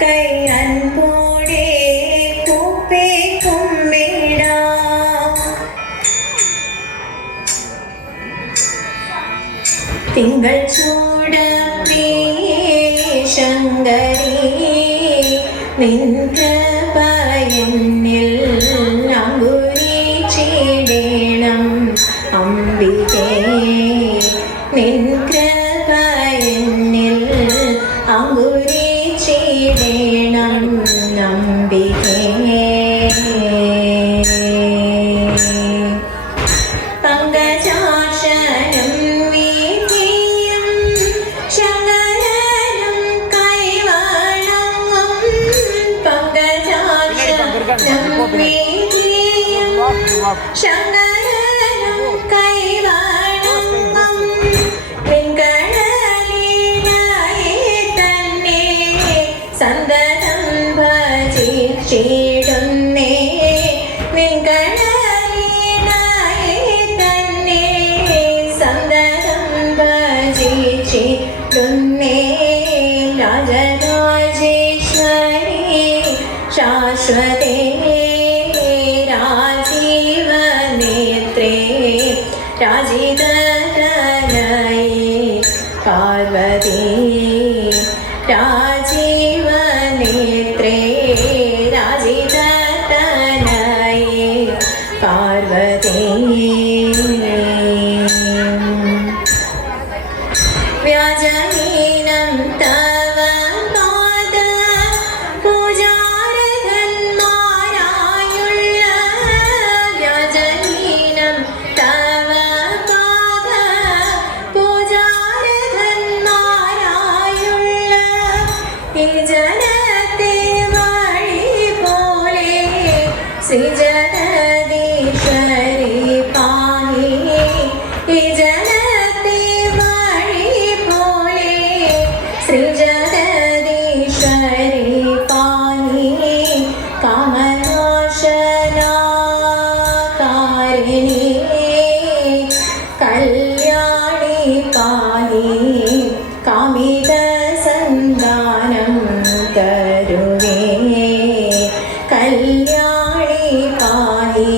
കൈ അൻപോടെ കൂപ്പേ കുമ്പിടാം. തിങ്കൾ ചൂട ശങ്കരി നിൻ കൃപയെന്നിൽ അങ്കുരിച്ചിടേണം അംബികേ. നിൻ കൃപയെന്നിൽ അങ്കുരിച്ചിടേണം അംബികേ. പങ്കജാശനം വീതിയും ശങ്കരനും കൈവണങ്ങും. പങ്കജാശനം വീതിയും ശങ്കരനും കൈവണങ്ങും. വെങ്കടലീലയെ തന്നെ സന്തതം ഭജിച്ചിടുന്നേ. വെങ്കടലീലയെ തന്നെ സന്തതം ഭജിച്ചിടുന്നേ. രാജരാജേശ്വരി ശാശ്വതേ രാജീവനേത്രേ രാജിതനയേ പാർവതി. രാജീവനേത്രേ രാജിതനയേ പാർവതി. വ്യാജഹീനം തവ പാദ പൂജാരകന്മാരായുള്ള. വ്യാജഹീനം തവ പാദ പൂജാരകന്മാരായുള്ള. ഈ ജനത്തെ വഴി പോലെ ശ്രീജഗദീശ്വരി പാഹി. ഈ ജനത്തെ വഴി പോലെ ശ്രീജഗദീശ്വരി പാഹി. കാമനാശനാകാരിണി കല്യാണി പാഹി. കാമിത സന്താനം തരുവേ കല്യാണി പാഹി.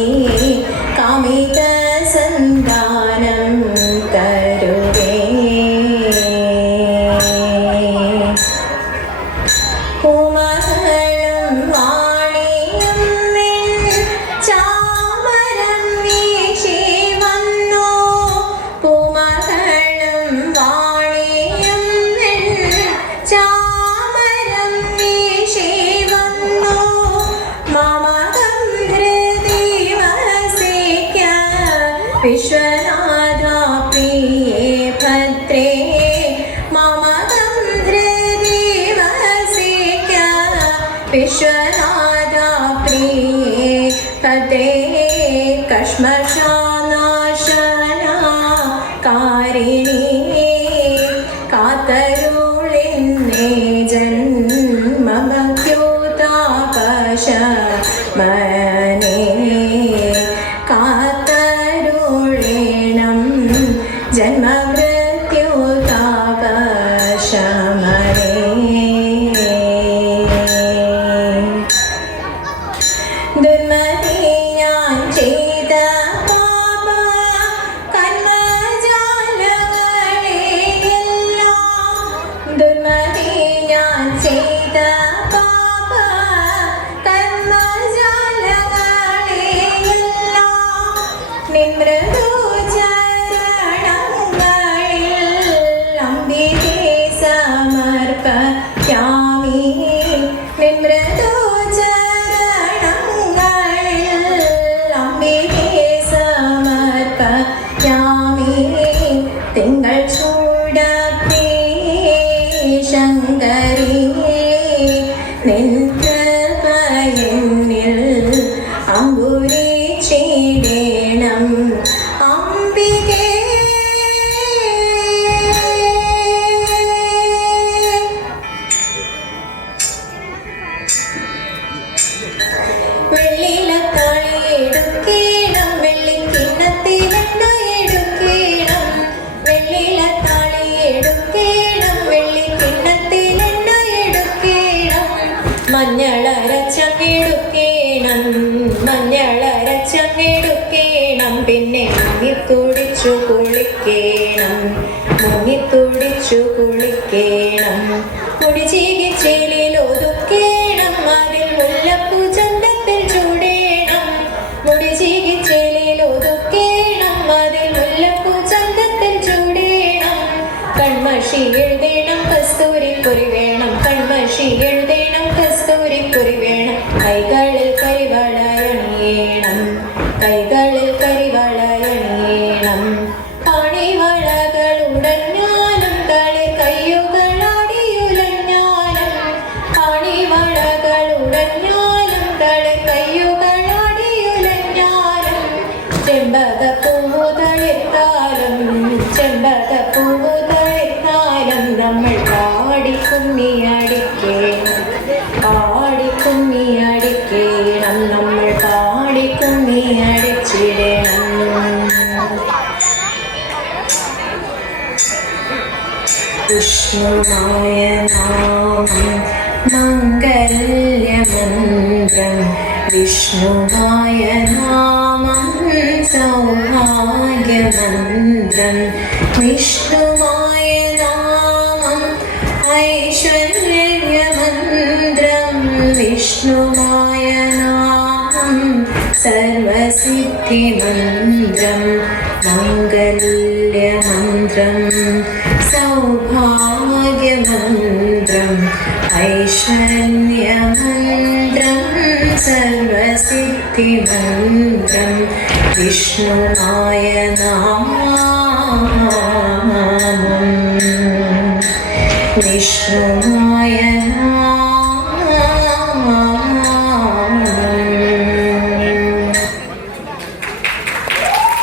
കാമിത സന്താനം തരുവേ. കുമകളും വാണിയും നിൻ ചാമരം വീശി വന്നു. കുമകളും വാണിയും നിൻ ചാമരം വീശി വന്നു. മമകം ഹൃദി വസിക്ക വിശ്വനാഥ പ്രിയേ ഭദ്രേ. മമകം ഹൃദി വസിക്ക വിശ്വനാഥ പ്രിയേ ഭദ്രേ. കശ്മശാനാശനകാരിണി കാത്തരുളിന്നേ ജന്മമദ്യോതാപശമനേ. കാത്തരുളേണം ജന്മമൃത്യുതാപശമനേ. ദുർമതി ഞാൻ ചെയ്ത പാപ കർമ്മജാലങ്ങളെയെല്ലാം. ദുർമതി ഞാൻ ചെയ്ത പാപ കർമ്മജാലങ്ങളെയെല്ലാം. നിൻ മൃദുചരണങ്ങളിൽ അംബികേ സമർപ്പയാമി. നിൻ മൃദുചരണങ്ങളിൽ അംബികേ സമർപ്പയാമി. തിങ്കൾ ചൂട ശങ്കരി നിൻ കൃപയെന്നിൽ അങ്കുരിച്ചിടേണം അംബികേ. മഞ്ഞളരച്ചങ്ങിടുക്കേണം മഞ്ഞളരച്ചങ്ങിടുക്കേണം പിന്നെ മുങ്ങിത്തുടിച്ചു കുളിക്കേണം മുങ്ങിത്തുടിച്ചു കുളിക്കേണം മുടി ചീകിച്ചേലിൽ ഒതുക്കേണം അതിൽ മുല്ലപ്പൂ ചന്തത്തിൽ ചൂടേണം മുടി ചീകിച്ചേലിൽ ഒതുക്കേണം അതിൽ മുല്ലപ്പൂ ചന്തത്തിൽ ചൂടേണം കൺമഷി എഴുതേണം കസ്തൂരിക്കുറി വേണം കൺമഷി എഴുതേണം കസ്തൂരിക്കുറി വേണം കൈകളിൽ കരിവളയണിയേണം കൈകളിൽ കരിവളയണിയേണം കാണിവളകൾ ഉടഞ്ഞാലും കളി കയ്യുകളാടിയുലഞ്ഞാലും കാണിവളകൾ ഉടഞ്ഞാലും കളി കയ്യുകളാടിയുലഞ്ഞാലും ചെമ്പകപ്പൂവു തളിർത്താലും ചെമ്പകപ്പൂവു തളിർത്താലും നമ്മൾ പാടിക്കുമ്മിയടിക്കണം നമ്മൾ പാടിക്കുമ്മിയടിച്ചിടണം വിഷ്ണുമായ നാമം മംഗല്യമന്ത്രം വിഷ്ണുമായ നാമം സൗഭാഗ്യമന്ത്രം വിഷ്ണുമായ നാമം ഐശ്വര്യമന്ത്രം വിഷ്ണുമായ നാമം സർവസിദ്ധിമന്ത്രം മംഗല്യമന്ത്രം സൗഭാഗ്യമന്ത്രം ഐശ്വര്യമന്ത്രം സർവസിദ്ധിമന്ത്രം വിഷ്ണുമായ നാമം വിഷ്ണുമായ